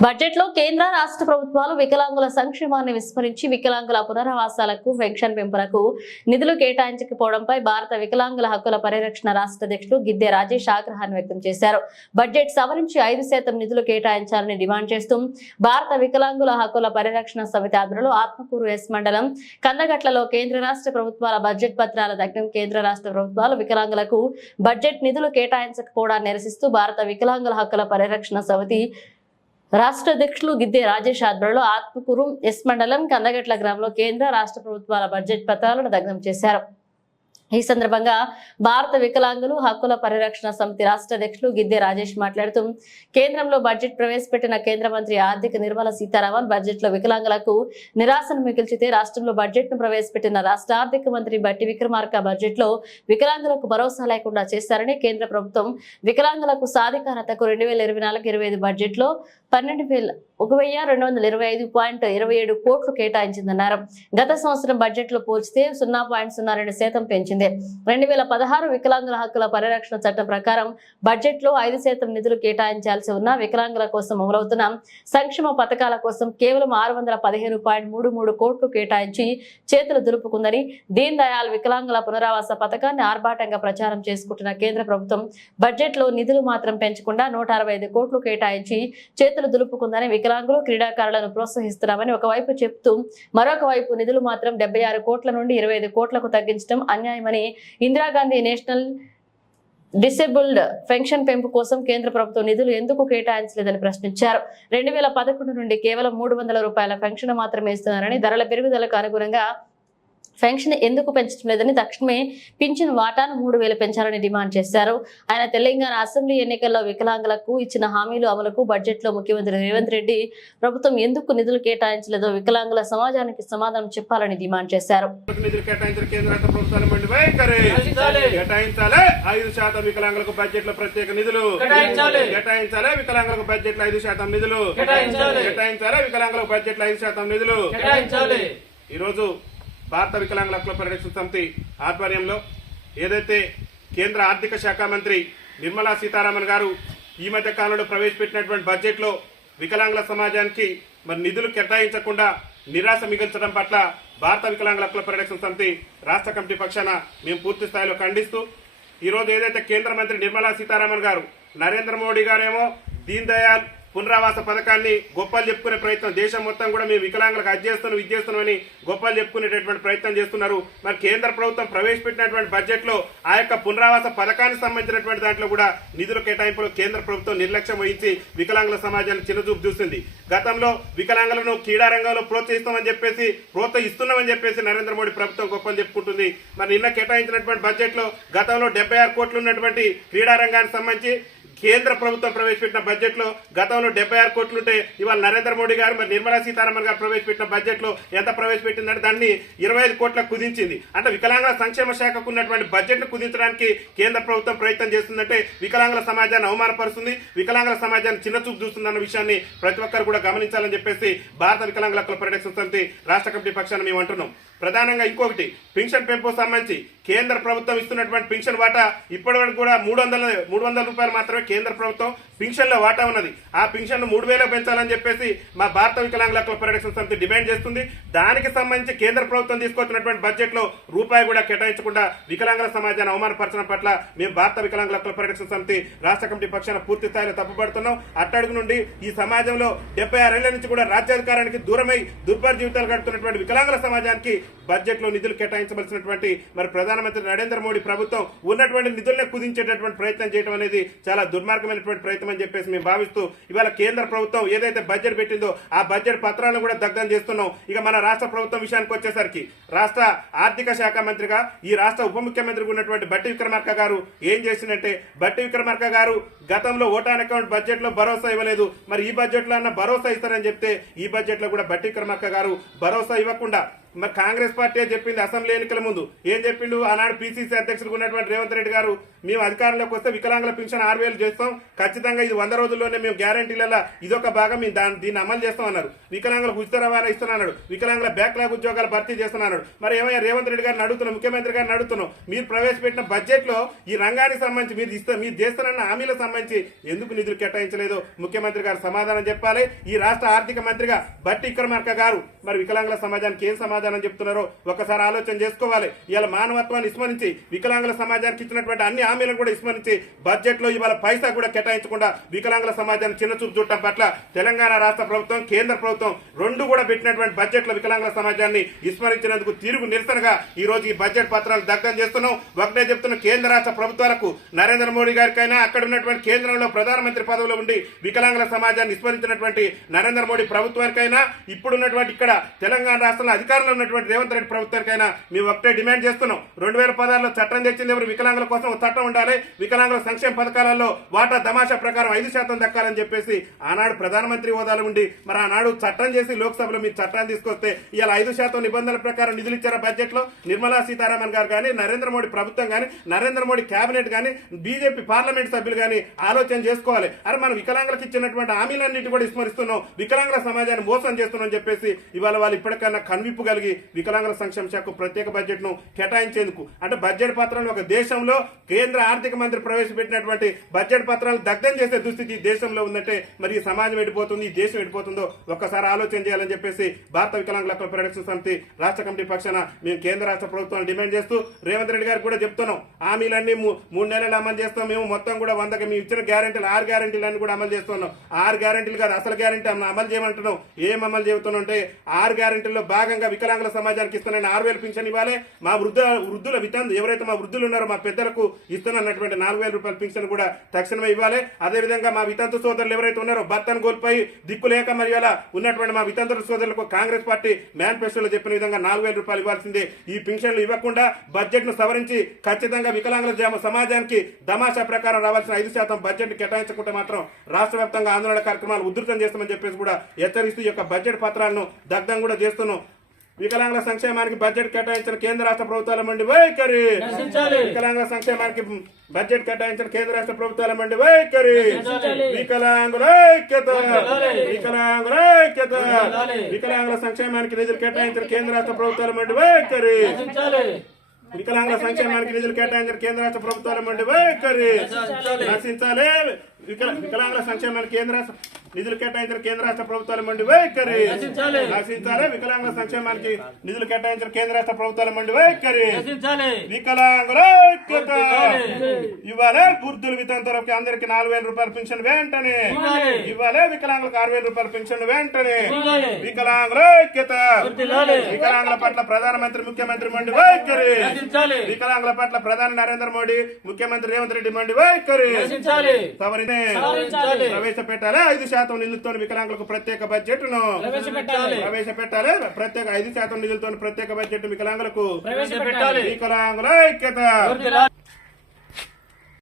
బడ్జెట్లో కేంద్ర రాష్ట్ర ప్రభుత్వాలు వికలాంగుల సంక్షేమాన్ని విస్మరించి వికలాంగుల పునరావాసాలకు పెన్షన్ పెంపులకు నిధులు కేటాయించకపోవడంపై భారత వికలాంగుల హక్కుల పరిరక్షణ రాష్ట్ర అధ్యక్షులు గిద్దె రాజేష్ ఆగ్రహాన్ని వ్యక్తం చేశారు. బడ్జెట్ సవరించి ఐదు శాతం నిధులు కేటాయించాలని డిమాండ్ చేస్తూ భారత వికలాంగుల హక్కుల పరిరక్షణ సమితి ఆధ్వర్యంలో ఆత్మకూరు ఎస్ మండలం కందగట్లలో కేంద్ర రాష్ట్ర ప్రభుత్వాల బడ్జెట్ పత్రాల దగ్గర కేంద్ర రాష్ట్ర ప్రభుత్వాలు వికలాంగులకు బడ్జెట్ నిధులు కేటాయించకపోవడాన్ని నిరసిస్తూ భారత వికలాంగుల హక్కుల పరిరక్షణ సమితి రాష్ట్ర అధ్యక్షులు గిద్దె రాజేష్ ఆధ్వర్యంలో ఆత్మకూరు ఎస్ మండలం కందగట్ల గ్రామంలో కేంద్ర రాష్ట్ర ప్రభుత్వాల బడ్జెట్ పత్రాలను దగ్నం చేశారు. ఈ సందర్భంగా భారత వికలాంగులు హక్కుల పరిరక్షణ సమితి రాష్ట్ర అధ్యక్షులు గిద్దె రాజేష్ మాట్లాడుతూ కేంద్రంలో బడ్జెట్ ప్రవేశపెట్టిన కేంద్ర మంత్రి ఆర్థిక నిర్మలా సీతారామన్ బడ్జెట్లో వికలాంగులకు నిరాశను మిగిల్చితే రాష్ట్రంలో బడ్జెట్ను ప్రవేశపెట్టిన రాష్ట్ర ఆర్థిక మంత్రి బట్టి విక్రమార్క బడ్జెట్లో వికలాంగులకు భరోసా లేకుండా చేశారని కేంద్ర ప్రభుత్వం వికలాంగులకు సాధికారతకు రెండు వేల ఇరవై నాలుగు ఇరవై ఐదు బడ్జెట్లో పన్నెండు వేల ఒక వెయ్యి రెండు వందల ఇరవై ఐదు పాయింట్ ఇరవై ఏడు కోట్లు కేటాయించిందన్నారు. గత సంవత్సరం బడ్జెట్లో పోల్చితే సున్నా పాయింట్ సున్నా రెండు శాతం పెంచింది. రెండు వేల పదహారు వికలాంగుల హక్కుల పరిరక్షణ చట్టం ప్రకారం బడ్జెట్లో ఐదు శాతం నిధులు కేటాయించాల్సి ఉన్న వికలాంగుల కోసం అమలవుతున్న సంక్షేమ పథకాల కోసం కేవలం ఆరు వందల పదిహేను పాయింట్ మూడు మూడు కోట్లు కేటాయించి చేతులు దులుపుకుందని దీన్ దయాల్ వికలాంగుల పునరావాస పథకాన్ని ఆర్భాటంగా ప్రచారం చేసుకుంటున్న కేంద్ర ప్రభుత్వం బడ్జెట్లో నిధులు మాత్రం పెంచకుండా నూట అరవై ఐదు కోట్లు కేటాయించి చేతులు దులుపుకుందని వికలాంగులు క్రీడాకారులను ప్రోత్సహిస్తున్నామని ఒకవైపు చెప్తూ మరొక వైపు నిధులు మాత్రం డెబ్బై ఆరు కోట్ల నుండి ఇరవై ఐదు కోట్లకు తగ్గించడం అన్యాయమని ఇందిరాగాంధీ నేషనల్ డిసేబుల్డ్ పెన్షన్ పెంపు కోసం కేంద్ర ప్రభుత్వం నిధులు ఎందుకు కేటాయించలేదని ప్రశ్నించారు. రెండు వేల పదకొండు నుండి కేవలం మూడు వందల రూపాయల పెన్షన్ మాత్రమే ఇస్తున్నారని ధరల పెరుగుదలకు అనుగుణంగా పెన్షన్ ఎందుకు పెంచడం లేదని తక్షణమే పింఛన్ వాటాను మూడు వేలు పెంచాలని డిమాండ్ చేశారు. ఆయన తెలంగాణ అసెంబ్లీ ఎన్నికల్లో వికలాంగులకు ఇచ్చిన హామీలు అమలుకు బడ్జెట్లో ముఖ్యమంత్రి రేవంత్ రెడ్డి ప్రభుత్వం ఎందుకు నిధులు కేటాయించలేదో వికలాంగుల సమాజానికి సమాధానం చెప్పాలని డిమాండ్ చేశారు. ఐదు శాతం వికలాంగులకు బడ్జెట్లో ప్రత్యేక నిధులు. కేటాయించాలి. కేటాయించాలి. వికలాంగులకు బడ్జెట్లో ఐదు శాతం నిధులు. కేటాయించాలి. కేటాయించాలి. వికలాంగులకు బడ్జెట్లో ఐదు శాతం నిధులు. కేటాయించాలి. ఈ రోజు భారత వికలాంగుల హక్కుల పరిరక్షణ సమితి ఆధ్వర్యంలో ఏదైతే కేంద్ర ఆర్థిక శాఖ మంత్రి నిర్మలా సీతారామన్ గారు ఈ మధ్య కాలంలో ప్రవేశపెట్టినటువంటి బడ్జెట్లో వికలాంగుల సమాజానికి మరి నిధులు కేటాయించకుండా నిరాశ మిగిల్చడం పట్ల భారత వికలాంగుల హక్కుల పరిరక్షణ సమితి రాష్ట్ర కమిటీ పక్షాన మేము పూర్తి స్థాయిలో ఖండిస్తూ ఈరోజు ఏదైతే కేంద్ర మంత్రి నిర్మలా సీతారామన్ గారు నరేంద్ర మోడీ గారేమో దీన్ దయాళ్ పునరావాస పథకాన్ని గొప్పలు చెప్పుకునే ప్రయత్నం దేశం మొత్తం కూడా మేము వికలాంగులకు అది చేస్తున్నాం ఇది గొప్పలు చెప్పుకునేటటువంటి ప్రయత్నం చేస్తున్నారు. మరి కేంద్ర ప్రభుత్వం ప్రవేశపెట్టినటువంటి బడ్జెట్లో ఆ యొక్క పునరావాస పథకానికి సంబంధించినటువంటి దాంట్లో కూడా నిధుల కేటాయింపులో కేంద్ర ప్రభుత్వం నిర్లక్ష్యం వహించి వికలాంగుల సమాజాన్ని చిన్నచూపు చూస్తుంది గతంలో వికలాంగులను క్రీడా రంగంలో ప్రోత్సహిస్తామని చెప్పేసి ప్రోత్సహిస్తున్నామని చెప్పేసి నరేంద్ర మోడీ ప్రభుత్వం గొప్పలు చెప్పుకుంటుంది. మరి నిన్న కేటాయించినటువంటి బడ్జెట్లో గతంలో డెబ్బై ఆరు కోట్లు ఉన్నటువంటి క్రీడా రంగానికి సంబంధించి కేంద్ర ప్రభుత్వం ప్రవేశపెట్టిన బడ్జెట్లో గతంలో డెబ్బై ఆరు కోట్లుంటే ఇవాళ నరేంద్ర మోడీ గారు మరి నిర్మలా సీతారామన్ గారు ప్రవేశపెట్టిన బడ్జెట్లో ఎంత ప్రవేశపెట్టిందంటే దాన్ని ఇరవై ఐదు కోట్ల కుదించింది. అంటే వికలాంగుల సంక్షేమ శాఖకు ఉన్నటువంటి బడ్జెట్ను కుదించడానికి కేంద్ర ప్రభుత్వం ప్రయత్నం చేస్తుందంటే వికలాంగుల సమాజాన్ని అవమానపరుస్తుంది వికలాంగుల సమాజాన్ని చిన్న చూపు చూస్తుందన్న విషయాన్ని ప్రతి ఒక్కరు కూడా గమనించాలని చెప్పేసి భారత వికలాంగుల హక్కుల పరిరక్షణ సమితి రాష్ట్ర కమిటీ పక్షాన మేము అంటున్నాం. ప్రధానంగా ఇంకొకటి పెన్షన్ పెంపు సంబంధించి కేంద్ర ప్రభుత్వం ఇస్తున్నటువంటి పెన్షన్ వాటా ఇప్పటి వరకు కూడా మూడు వందల మూడు వందల రూపాయలు మాత్రమే కేంద్ర ప్రభుత్వం పింఛన్లో వాటా ఉన్నది. ఆ పింఛన్ను మూడు వేలకు పెంచాలని చెప్పేసి మా భారత వికలాంగుల హక్కుల పరిరక్షణ సమితి డిమాండ్ చేస్తుంది. దానికి సంబంధించి కేంద్ర ప్రభుత్వం తీసుకొచ్చినటువంటి బడ్జెట్లో రూపాయి కూడా కేటాయించకుండా వికలాంగుల సమాజాన్ని అవమానపరచడం పట్ల మేము భారత వికలాంగుల హక్కుల పరిరక్షణ సమితి రాష్ట్ర కమిటీ పక్షాన పూర్తి స్థాయిలో తప్పుపడుతున్నాం. అట్టడుగు నుండి ఈ సమాజంలో డెబ్బై ఆరేళ్ళ నుంచి కూడా రాజ్యాధికారానికి దూరమై దుర్భర జీవితాలు గడుపుతున్నటువంటి వికలాంగుల సమాజానికి బడ్జెట్లో నిధులు కేటాయించవలసినటువంటి మరి ప్రధానమంత్రి నరేంద్ర మోడీ ప్రభుత్వం ఉన్నటువంటి నిధుల్ని కుదించేటటువంటి ప్రయత్నం చేయడం అనేది చాలా దుర్మార్గమైనటువంటి ప్రయత్నం అని చెప్పేసి మేము భావిస్తూ ఇవాళ కేంద్ర ప్రభుత్వం ఏదైతే బడ్జెట్ పెట్టిందో ఆ బడ్జెట్ పత్రాలను కూడా దగ్ధం చేస్తున్నాం. ఇక మన రాష్ట్ర ప్రభుత్వం విషయానికి వచ్చేసరికి రాష్ట్ర ఆర్థిక శాఖ మంత్రిగా ఈ రాష్ట్ర ఉప ముఖ్యమంత్రిగా ఉన్నటువంటి బట్టి విక్రమార్క గారు ఏం చేసిందంటే బట్టి విక్రమార్క గారు గతంలో ఓటాన్ అకౌంట్ బడ్జెట్లో భరోసా ఇవ్వలేదు. మరి ఈ బడ్జెట్లో అన్న భరోసా ఇస్తారని చెప్తే ఈ బడ్జెట్లో కూడా బట్టి విక్రమార్క గారు భరోసా ఇవ్వకుండా మరి కాంగ్రెస్ పార్టీ చెప్పింది? అసెంబ్లీ ఎన్నికల ముందు. ఏం చెప్పిండు? ఆనాడు పిసిసి అధ్యక్షుడు ఉన్నటువంటి రేవంత్ రెడ్డి గారు మేము అధికారంలోకి వస్తే వికలాంగుల పింఛన్ ఆరు వేలు చేస్తాం. ఖచ్చితంగా ఇది వంద రోజుల్లోనే మేము గ్యారంటీలలో ఇదొక భాగం మేము దాన్ని దీన్ని అమలు చేస్తాం అన్నారు. వికలాంగులకు ఉచిత రవాణా ఇస్తున్నాడు. వికలాంగుల బ్యాక్లాగ్ ఉద్యోగాలు భర్తీ చేస్తున్నాడు. మరి ఏమైనా రేవంత్ రెడ్డి గారిని అడుగుతున్నాం ముఖ్యమంత్రి గారిని అడుగుతున్నాం. మీరు ప్రవేశపెట్టిన బడ్జెట్లో ఈ రంగానికి సంబంధించి మీరు ఇస్తా మీరు చేస్తానన్న హామీలకు సంబంధించి ఎందుకు నిధులు కేటాయించలేదు? ముఖ్యమంత్రి గారు సమాధానం చెప్పాలి. ఈ రాష్ట్ర ఆర్థిక మంత్రిగా బట్టి విక్రమార్క గారు మరి వికలాంగుల సమాజానికి ఏం సమాధానం చెప్తున్నారో ఒకసారి ఆలోచన చేసుకోవాలి. ఇవాళ మానవత్వాన్ని విస్మరించి వికలాంగుల సమాజానికి ఇచ్చినటువంటి అన్ని హామీలను కూడా విస్మరించి బడ్జెట్లో ఇవాళ పైసా కూడా కేటాయించకుండా వికలాంగుల సమాజాన్ని చిన్న చూపు చూడటం పట్ల తెలంగాణ రాష్ట్ర ప్రభుత్వం కేంద్ర ప్రభుత్వం రెండు కూడా పెట్టినటువంటి బడ్జెట్లో వికలాంగుల సమాజాన్ని విస్మరించినందుకు తిరుగు నిరసనగా ఈ రోజు ఈ బడ్జెట్ పత్రాలు దగ్ధం చేస్తున్నాం. ఒకటే చెప్తున్న కేంద్ర రాష్ట్ర ప్రభుత్వాలకు నరేంద్ర మోడీ గారికైనా అక్కడ ఉన్నటువంటి కేంద్రంలో ప్రధానమంత్రి పదవిలో ఉండి వికలాంగుల సమాజాన్ని విస్మరించినటువంటి నరేంద్ర మోడీ ప్రభుత్వానికైనా ఇప్పుడున్నటువంటి ఇక్కడ తెలంగాణ రాష్ట్రంలో అధికారంలో ఉన్నటువంటి రేవంత్ రెడ్డి ప్రభుత్వానికైనా మేము ఒకటే డిమాండ్ చేస్తున్నాం. రెండు వేల పదహారులో చట్టం తెచ్చింది ఎవరు? వికలాంగుల కోసం చట్టం ఉండాలి. వికలాంగుల సంక్షేమ పథకాలలో వాటా తమాషా ప్రకారం ఐదు శాతం దక్కాలని చెప్పేసి ఆనాడు ప్రధానమంత్రి హోదాలో ఉండి మరి ఆనాడు చట్టం చేసి లోక్సభలో మీరు చట్టాన్ని తీసుకొస్తే ఇలా ఐదు శాతం నిబంధనల ప్రకారం నిధులు ఇచ్చారా బడ్జెట్లో నిర్మలా సీతారామన్ గారు కానీ నరేంద్ర మోడీ ప్రభుత్వం కానీ నరేంద్ర మోడీ కేబినెట్ కానీ బీజేపీ పార్లమెంట్ సభ్యులు కానీ ఆలోచన చేసుకోవాలి. అరే మనం వికలాంగులకు ఇచ్చినటువంటి హామీలన్నింటి కూడా విస్మరిస్తున్నాం. వికలాంగుల సమాజాన్ని మోసం చేస్తున్నాం చెప్పేసి ఇవాళ వాళ్ళు ఇప్పటికన్నా కన్విప్పు కలిగి వికలాంగుల సంక్షేమ శాఖకు ప్రత్యేక బడ్జెట్ను కేటాయించేందుకు అంటే బడ్జెట్ పత్రాలను ఒక దేశంలో కేంద్ర ఆర్థిక మంత్రి ప్రవేశపెట్టినటువంటి బడ్జెట్ పత్రాలను దగ్ధం చేసే దుస్థితి దేశంలో ఉందంటే మరి ఈ సమాజం ఎడిపోతుంది ఈ దేశం ఎడిపోతుందో ఒక్కసారి ఆలోచన చేయాలని చెప్పేసి భారత వికలాంగుల హక్కుల పరిరక్షణ సమితి రాష్ట్ర కమిటీ పక్షాన మేము కేంద్ర రాష్ట్ర ప్రభుత్వాన్ని డిమాండ్ చేస్తూ రేవంత్ రెడ్డి గారికి కూడా చెప్తున్నాం. హామీలన్నీ మూ- మూడు నెలలు అమలు చేస్తాం మేము మొత్తం కూడా వందకి మేము ఇచ్చిన గ్యారెంటీలు ఆరు గ్యారెంటీలు అన్ని కూడా అమలు చేస్తున్నాం. ఆరు గ్యారెంటీలు కాదు అసలు గ్యారెంటీ అమలు చేయమంటున్నాం. ఏం అమలు చేస్తున్నాం అంటే ఆరు గ్యారెంటీల్లో భాగంగా వికలాంగుల సమాజానికి ఇస్తానని ఆరు వేలు పింఛన్ ఇవ్వాలి. మా వృద్ధ వృద్ధుల వితంతు ఎవరైతే మా వృద్ధులు ఉన్నారో మా పెద్దలకు ఇస్తున్నటువంటి నాలుగు వేల రూపాయల పింఛన్ కూడా తక్షణమే ఇవ్వాలి. అదేవిధంగా మా వితంతు సోదరులు ఎవరైతే ఉన్నారో భర్తను కోల్పోయి దిక్కు లేక మరి అలా ఉన్నటువంటి మా వితంతు సోదరులకు కాంగ్రెస్ పార్టీ మేనిఫెస్టోలో చెప్పిన విధంగా నాలుగు వేల రూపాయలు ఇవ్వాల్సిందే. ఈ పింఛన్లు ఇవ్వకుండా బడ్జెట్ను సవరించి ఖచ్చితంగా వికలాంగుల సమాజానికి దమాషా ప్రకారం రావాల్సిన ఐదు శాతం బడ్జెట్ కేటాయించకుండా మాత్రం రాష్ట్ర వ్యాప్తంగా ఆందోళన కార్యక్రమాలు ఉధృతం చేస్తామని చెప్పేసి కూడా హెచ్చరిస్తూ ఈ యొక్క బడ్జెట్ పత్రాలను దగ్ధం కూడా చేస్తున్నాం. వికలాంగుల సంక్షేమానికి బడ్జెట్ కేటాయించిన కేంద్ర రాష్ట్ర ప్రభుత్వాల మండి వైఖరి. వికలాంగుల సంక్షేమానికి బడ్జెట్ కేటాయించిన కేంద్ర రాష్ట్ర ప్రభుత్వాల మండి వైఖరి. వికలాంగుల ఐక్యత. వికలాంగుల ఐక్యత. వికలాంగుల సంక్షేమానికి నిధులు కేటాయించిన కేంద్ర రాష్ట్ర ప్రభుత్వాల మండి వైఖరి వికలాంగుల సంక్షేమానికి నిధులు కేటాయించిన కేంద్ర రాష్ట్ర ప్రభుత్వాల మండి వైఖరి నశించాలి. నశించాలి వికల- వికలాంగుల సంక్షేమానికి కేంద్ర రాష్ట్ర నిధులు కేటాయించిన కేంద్ర రాష్ట్ర ప్రభుత్వాల మండి వైఖరి. నశించాలి. వికలాంగుల సంక్షేమానికి నిధులు కేటాయించిన కేంద్ర రాష్ట్ర ప్రభుత్వాల మండి వైఖరి. వికలాంగుల. ఇవ్వాలే వృద్ధులు వితంతులకు అందరికి నాలుగు వేల రూపాయల పెన్షన్ వెంటనే. ఇవ్వాలి. వికలాంగులకు ఆరు వేల రూపాయల పెన్షన్ వెంటనే. వికలాంగుల ఐక్యత. వికలాంగుల పట్ల ప్రధానమంత్రి ముఖ్యమంత్రి మండి వైఖరి. వికలాంగుల పట్ల ప్రధాని నరేంద్ర మోడీ ముఖ్యమంత్రి రేవంత్ రెడ్డి మండి వైఖరి. సవరినే. ప్రవేశపెట్టాలి ఐదు శాతం. నిధులతో వికలాంగులకు ప్రత్యేక బడ్జెట్ను ప్రవేశపెట్టాలి. ప్రత్యేక ఐదు శాతం నిధులతో ప్రత్యేక బడ్జెట్ వికలాంగులకు వికలాంగుల ఐక్యత.